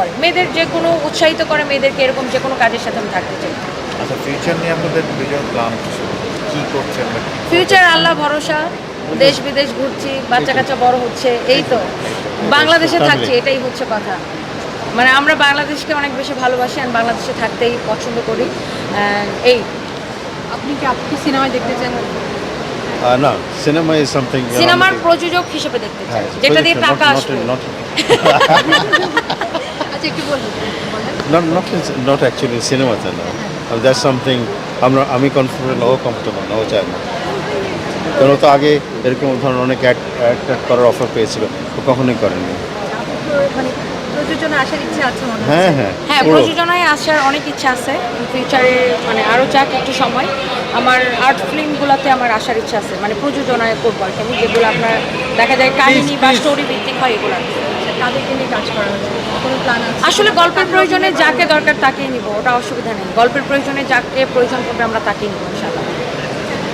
করে মেয়েদের যে কোনো উৎসাহিত করে মেয়েদেরকে এরকম যে কোনো কাজের সাথে আমি থাকতে চাই। আচ্ছা ফিউচার নিয়ে আপনাদের দুজন প্ল্যান কি করছেন ফিউচার আল্লাহ ভরসা দেশ বিদেশ ঘুরছি বাচ্চা কাচ্চা বড় হচ্ছে এই তো। বাংলাদেশে থাকছি এটাই হচ্ছে কথা। মানে আমরা বাংলাদেশকে অনেক বেশি ভালোবাসি আর বাংলাদেশে থাকতেই পছন্দ করি। এই। আপনি কি আপনি সিনেমায় দেখতে চান? সিনেমার প্রযোজক হিসেবে দেখতে চাই হ্যাঁ, যেটা দিয়ে টাকা আসবে। আচ্ছা একটু বলুন বলেন। Not, not, in- not actually cinema তে না that's something আমরা আমি কমফোর্টেবল ও কমফোর্টেবল ও চায় না। কারণ তো আগে এরকম ধরনের অনেক অ্যাড অ্যাড করার অফার পেয়েছিল ও কখনোই করেনি। প্রযোজনা আসার ইচ্ছা আছে মনে হয় হ্যাঁ। হ্যাঁ প্রযোজনায় আসার অনেক ইচ্ছা আছে। ফিউচারে মানে আরও যাক একটু সময়। আমার আর্ট ফিল্মগুলোতে আমার আসার ইচ্ছা আছে। মানে প্রযোজনায় করব আর কি। যেগুলো আপনার দেখা যায় কাহিনী বা স্টোরি ভিত্তিক হয় এগুলো। আচ্ছা, নিয়ে কাজ করা হচ্ছে কোনো আসলে গল্পের প্রয়োজনে যাকে দরকার তাকেই নিব ওটা অসুবিধা নেই। গল্পের প্রয়োজনে যাকে প্রয়োজন করবে আমরা তাকেই নিব ইনশাআল্লাহ।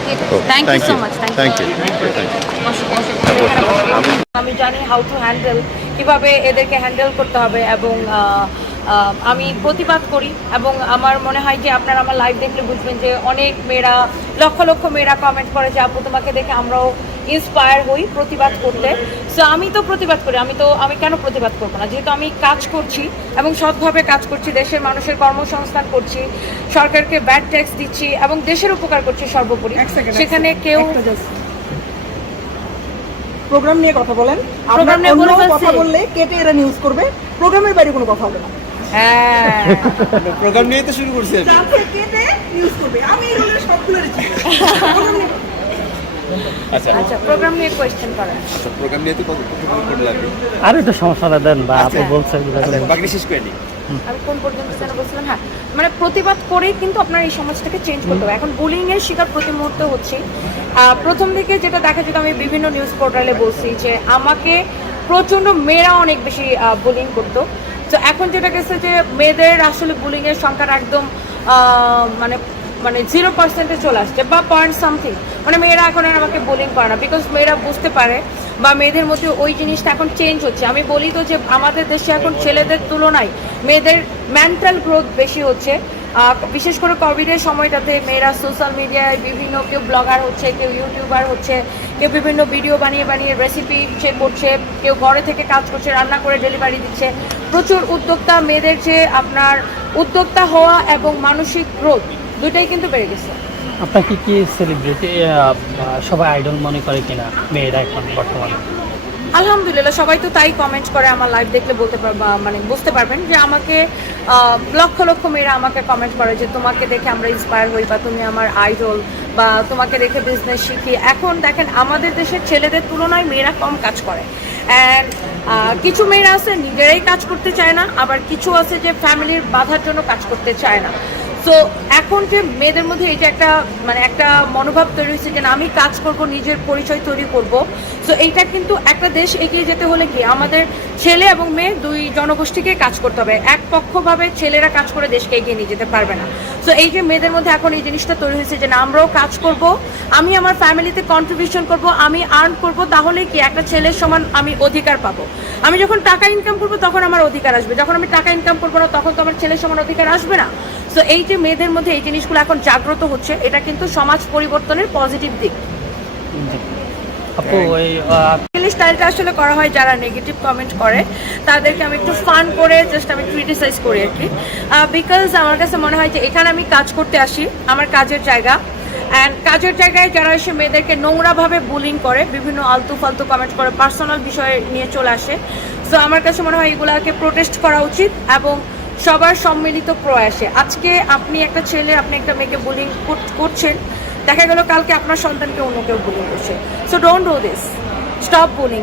Thank you so much, thank you. Thank you. আমি জানি হাউ টু হ্যান্ডেল কীভাবে এদেরকে হ্যান্ডেল করতে হবে এবং আমি প্রতিবাদ করি এবং আমার মনে হয় যে আপনারা আমার লাইভ দেখলে বুঝবেন যে অনেক মেয়েরা লক্ষ লক্ষ মেয়েরা কমেন্ট করে যে আপু তোমাকে দেখে আমরাও ইন্সপায়ার হই প্রতিবাদ করতে। সো আমি তো প্রতিবাদ করি আমি তো আমি কেন প্রতিবাদ করব না? যেহেতু আমি কাজ করছি এবং সৎভাবে কাজ করছি দেশের মানুষের কর্মসংস্থান করছি সরকারকে ব্যাড ট্যাক্স দিচ্ছি এবং দেশের উপকার করছি সর্বোপরি। সেখানে কেউ প্রোগ্রাম নিয়ে কথা বলেন। প্রোগ্রাম নিয়ে। কথা বললে কেটে এরা নিউজ করবে। প্রোগ্রামের বাইরে কোনো কথা হবে না। হ্যাঁ। প্রোগ্রাম নিয়ে তো শুরু করছি আমি। কেটে নিউজ করবে আমি এই রোলের সবগুলো আচ্ছা। আচ্ছা প্রোগ্রাম নিয়ে করেন আচ্ছা প্রোগ্রাম নিয়ে তো কত কত করলে আর একটু সমস্যাটা দেন বা আপনি আচ্ছা। বলছেন। আচ্ছা বাকি শেষ করে নিই। আমি কোন পর্যন্ত যেন বলছিলাম হ্যাঁ মানে প্রতিবাদ করেই কিন্তু আপনার এই সমাজটাকে চেঞ্জ করতে হবে। এখন বুলিং এর শিকার প্রতি মুহূর্তে হচ্ছে। প্রথম দিকে যেটা দেখা যেত আমি বিভিন্ন নিউজ পোর্টালে বলছি যে আমাকে প্রচণ্ড মেয়েরা অনেক বেশি বুলিং করতো। তো এখন যেটা গেছে যে মেয়েদের আসলে বুলিং এর সংখ্যাটা একদম মানে মানে জিরো পার্সেন্টে চলে আসছে বা পয়েন্ট সামথিং মানে মেয়েরা এখন আর আমাকে বোলিং করে না বিকজ মেয়েরা বুঝতে পারে বা মেয়েদের মধ্যে ওই জিনিসটা এখন চেঞ্জ হচ্ছে। আমি বলি তো যে আমাদের দেশে এখন ছেলেদের তুলনায় মেয়েদের মেন্টাল গ্রোথ বেশি হচ্ছে। বিশেষ করে কোভিডের সময়টাতে মেয়েরা সোশ্যাল মিডিয়ায় বিভিন্ন কেউ ব্লগার হচ্ছে, কেউ ইউটিউবার হচ্ছে, কেউ বিভিন্ন ভিডিও বানিয়ে বানিয়ে রেসিপি সে করছে, কেউ ঘরে থেকে কাজ করছে, রান্না করে ডেলিভারি দিচ্ছে। প্রচুর উদ্যোক্তা মেয়েদের যে আপনার উদ্যোক্তা হওয়া এবং মানসিক গ্রোথ দুটাই কিন্তু বেড়ে গেছে। আপনার কি কি সেলিব্রিটি সবাই আইডল মনে করে কিনা মেয়েরা এখন বর্তমানে? আলহামদুলিল্লাহ সবাই তো তাই কমেন্ট করে আমার লাইভ দেখলে বলতে পারবা মানে বুঝতে পারবেন যে আমাকে লক্ষ লক্ষ মেয়েরা আমাকে কমেন্ট করে যে তোমাকে দেখে আমরা ইন্সপায়ার হই বা তুমি আমার আইডল বা তোমাকে দেখে বিজনেস শিখি। এখন দেখেন আমাদের দেশের ছেলেদের তুলনায় মেয়েরা কম কাজ করে। অ্যান্ড কিছু মেয়েরা আছে নিজেরাই কাজ করতে চায় না আবার কিছু আছে যে ফ্যামিলির বাধার জন্য কাজ করতে চায় না। তো এখন যে মেয়েদের মধ্যে এটা একটা মানে একটা মনোভাব তৈরি হয়েছে যে আমি কাজ করব, নিজের পরিচয় তৈরি করব। তো এইটা কিন্তু একটা দেশ এগিয়ে যেতে হলে কি আমাদের ছেলে এবং মেয়ে দুই জনগোষ্ঠীকে কাজ করতে হবে। এক পক্ষভাবে ছেলেরা কাজ করে দেশকে এগিয়ে নিয়ে যেতে পারবে না। তো এই যে মেয়েদের মধ্যে এখন এই জিনিসটা তৈরি হয়েছে যে না, আমরাও কাজ করব, আমি আমার ফ্যামিলিতে কন্ট্রিবিউশন করব, আমি আর্ন করব, তাহলে কি একটা ছেলের সমান আমি অধিকার পাবো। আমি যখন টাকা ইনকাম করব, তখন আমার অধিকার আসবে। যখন আমি টাকা ইনকাম করব না, তখন তো আমার ছেলের সমান অধিকার আসবে না। তো এই যে মেয়েদের মধ্যে এই জিনিসগুলো এখন জাগ্রত হচ্ছে এটা কিন্তু সমাজ পরিবর্তনের পজিটিভ দিক। আপু ওই আহ, স্টাইলটা আসলে করা হয় যারা নেগেটিভ কমেন্ট করে তাদেরকে আমি একটু ফান করে জাস্ট আমি ক্রিটিসাইজ করি আর কি। বিকজ আমার কাছে মনে হয় যে এখানে আমি কাজ করতে আসি আমার কাজের জায়গা। অ্যান্ড কাজের জায়গায় যারা এসে মেয়েদেরকে নোংরাভাবে বুলিং করে বিভিন্ন আলতু ফালতু কমেন্ট করে পার্সোনাল বিষয় নিয়ে চলে আসে। সো আমার কাছে মনে হয় এগুলাকে প্রোটেস্ট করা উচিত এবং সবার সম্মিলিত প্রয়াসে। আজকে আপনি একটা ছেলে, আপনি একটা মেয়েকে বুলিং করছেন। দেখা গেল কালকে আপনার সন্তানকে অন্য কেউ বুলিং করছে। So don't do this stop bullying